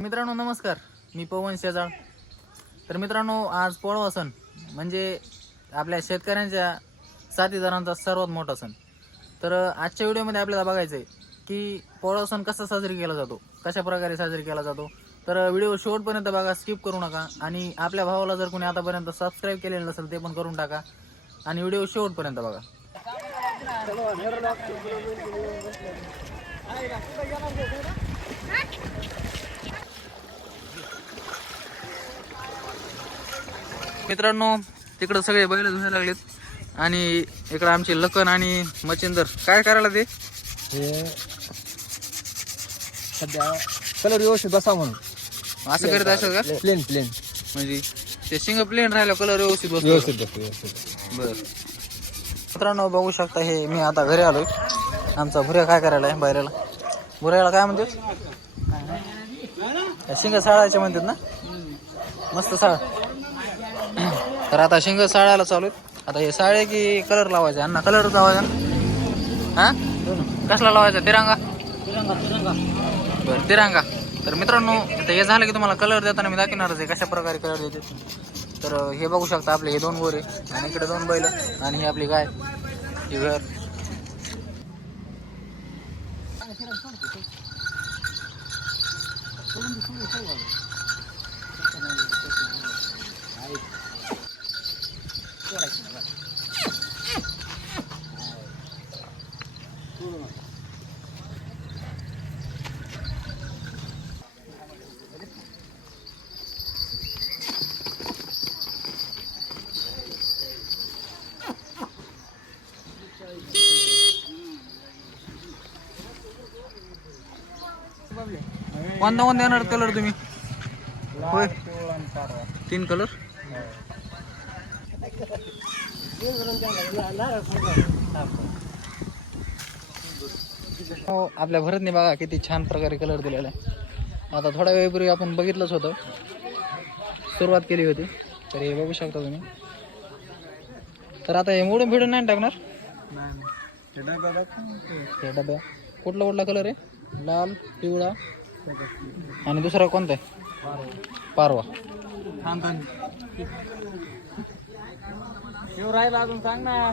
मित्रांनो नमस्कार. मी पवन शेजाळ. तर मित्रांनो आज पोळवा सण म्हणजे आपल्या शेतकऱ्यांच्या साथीदारांचा सर्वात मोठा सण. तर आजच्या व्हिडिओमध्ये आपल्याला बघायचं आहे की पोळवा सण कसा साजरी केला जातो कशा प्रकारे साजरी केला जातो. तर व्हिडिओ शेवटपर्यंत बघा स्किप करू नका. आणि आपल्या भावाला जर कोणी आतापर्यंत सबस्क्राईब केलेलं नसेल ते पण करून टाका. आणि व्हिडिओ शेवटपर्यंत बघा. मित्रांनो तिकडं सगळे बैल धुवायला लागलेत. आणि इकडं आमचे लखन आणि मचिंदर. काय करायला ते? हे सध्या कलर व्यवस्थित बसा म्हणून. असं करीत असेल का? प्लेन प्लेन म्हणजे ते शिंग प्लेन राहिलं कलर व्यवस्थित बसतो व्यवस्थित बसतो व्यवस्थित बर. मित्रांनो बघू शकता हे मी आता घरी आलोय. आमचा भुऱ्या काय करायला आहे बाहेरला? भुऱ्याला काय म्हणते शिंग साळायचे म्हणतात ना? मस्त साळ. तर आता शिंग साळायला चालू आहेत. आता हे साळे की कलर लावायचे? अण्णा कलर लावायचा? हा? कसला लावायचा? तिरंगा? बरं तिरंगा. तर मित्रांनो आता हे झालं की तुम्हाला कलर देताना मी दाखवणारच आहे कशा प्रकारे कलर देते तर हे बघू शकता आपले हे दोन गोरे आणि इकडे दोन बैल आणि ही आपली गाय. ही घर. कोणता कोणता येणार कलर तुम्ही? होय. तीन कलर हो आपल्या भरतने बघा किती छान प्रकारे कलर दिलेला आहे. आता थोड्या वेळपूर्वी आपण बघितलंच होतं. सुरुवात केली होती. तर हे बघू शकता तुम्ही. तर आता हे मोडून फिडून नाही टाकणार हे डब्या कुठला कुठला कलर आहे? लाल पिवळा. आणि दुसरा कोणता आहे? पारवा. अजून सांग ना.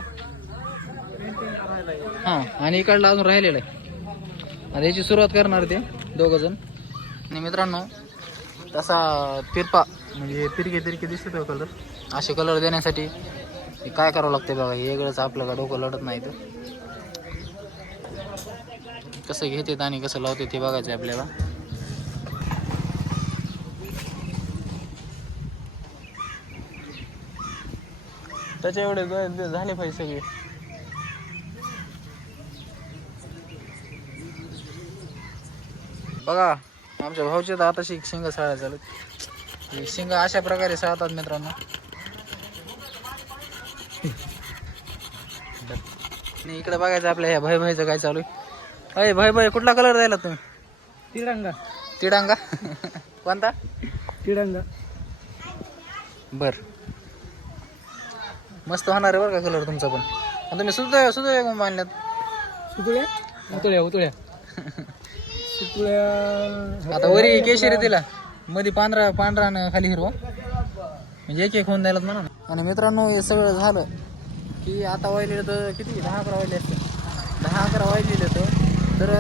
हां आणि इकडला अजून राहिलेला आहे. आता याची सुरुवात करणार ते दोघं जण. आणि मित्रांनो तसा तिरपा म्हणजे तिरके तिरके दिसतो कलर असे कलर देण्यासाठी हे काय करावं लागते बघा हे वेगळंच आपलं का डोकं लढत नाही तर. कसं घेतात आणि कसं लावते ते बघायचं आपल्याला. त्याच्या एवढे झाले पाहिजे सगळे. बघा आमच्या भाऊचे तर आता शिंग शेंगा साळ्या चालू ही शिंग अशा प्रकारे साळतात मित्रांनो. आणि इकडे बघायचं आपल्या ह्या भाई भाईचं काय चालू आहे. अय भाई भाई कुठला कलर द्यायला तुम्ही? तिरंगा. तिडांगा कोणता? तिरंगा. बर. मस्त होणार आहे बरं का कलर तुमचा पण. आणि तुम्ही सुद्धा सुद्धा बांधल्यात सुतुळ्या उतुळ्या उतुळ्या. सुतुळ्या आता वरी केशरी दिला. मध्ये पांढरा पांढरा आणि खाली हिरवा. म्हणजे एक एक होऊन द्यायला म्हणा ना. आणि मित्रांनो हे सगळं झालं. की आता वाजलेलं तर किती? दहा अकरा वाजले असते दहा अकरा वाजलेले तर तर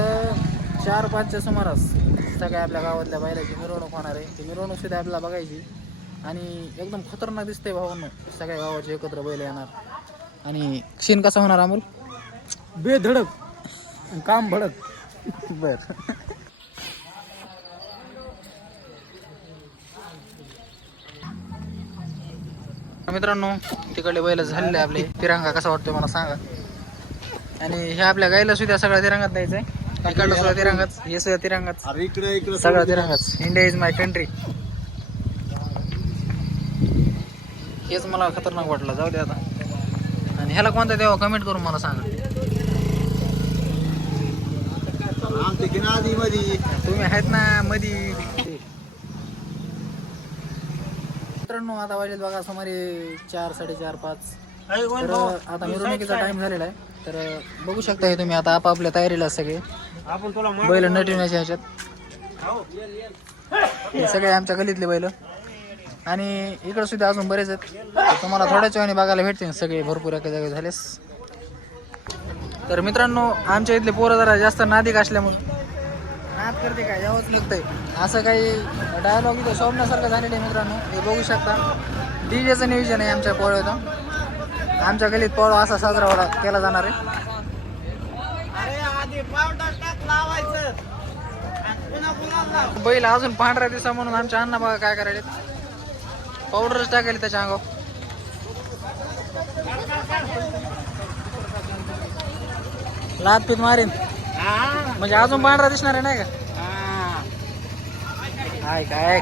चार पाचच्या सुमारास सगळ्या आपल्या गावातल्या बैलाची मिरवणूक होणार आहे. ती मिरवणूक सुद्धा आपल्याला बघायची. आणि एकदम खतरनाक दिसते भावांनो सगळ्या गावाचे एकत्र बैल येणार. आणि क्षीण कसा होणार अमोल? बेधडक. काम भडक. बर. मित्रांनो तिकडले बैल झालेले आपले. तिरंगा कसा वाटतोय मला सांगा. आणि हे आपल्या गायला सुद्धा सगळा तिरंगात द्यायचंय इकडला सुद्धा तिरंगाच हे सुद्धा तिरंगाच अरे इकडे इकडे सगळा तिरंगाच इंडिया इज माय कंट्री हेच मला खतरनाक वाटलं. जाऊ दे आता. आणि ह्याला कोणता द्यावा कमेंट करून मला सांगा. तुम्ही आहेत ना मधी. मित्रांनो आता वाजलेत बघा सुमारे चार साडेचार पाच. तर आता मिरवणुकीचा टाइम झालेला आहे. तर बघू शकता हे तुम्ही आता आपापल्या तयारीला सगळे. आपण तुला बैल नटविण्याच्या ह्याच्यात. हे सगळे आमच्या गलीतले बैल. आणि इकडं सुद्धा अजून बरेच आहेत. तुम्हाला थोड्याच वेळाने बघायला भेटतील. सगळे भरपूर एका जागे झालेस. तर मित्रांनो आमच्या इथले पोरं जरा जास्त नादिक असल्यामुळे नाद करते काय? यावंच निघतंय असं काही डायलॉग इथं शोभण्यासारखं झालेलं आहे मित्रांनो. हे बघू शकता. डीजेचं नियोजन आहे आमच्या पोळ्यात आमच्या गलीत पोळा असा साजरा होणार- केला जाणार आहे. बैल अजून पांढरा दिवसा म्हणून आमच्या अण्णा बघा काय करायले पावडरच टाकायला त्याच्या अंगावर. लात पीत मारीन. म्हणजे अजून पांढरा दिसणार आहे नाही का? हाय काय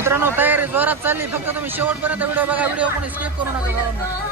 मित्रांनो तयारी जोरात चालली. फक्त तुम्ही शेवटपर्यंत व्हिडिओ बघा. व्हिडिओ कोणी स्किप करू नका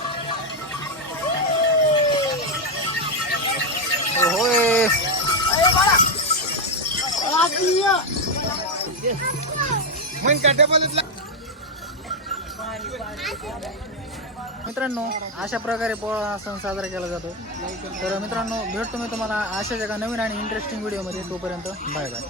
होय मित्रांनो अशा प्रकारे पोळा सण साजरा केला जातो. तर मित्रांनो भेटतो मी तुम्हाला अशाच एका नवीन आणि इंटरेस्टिंग व्हिडिओमध्ये तोपर्यंत बाय बाय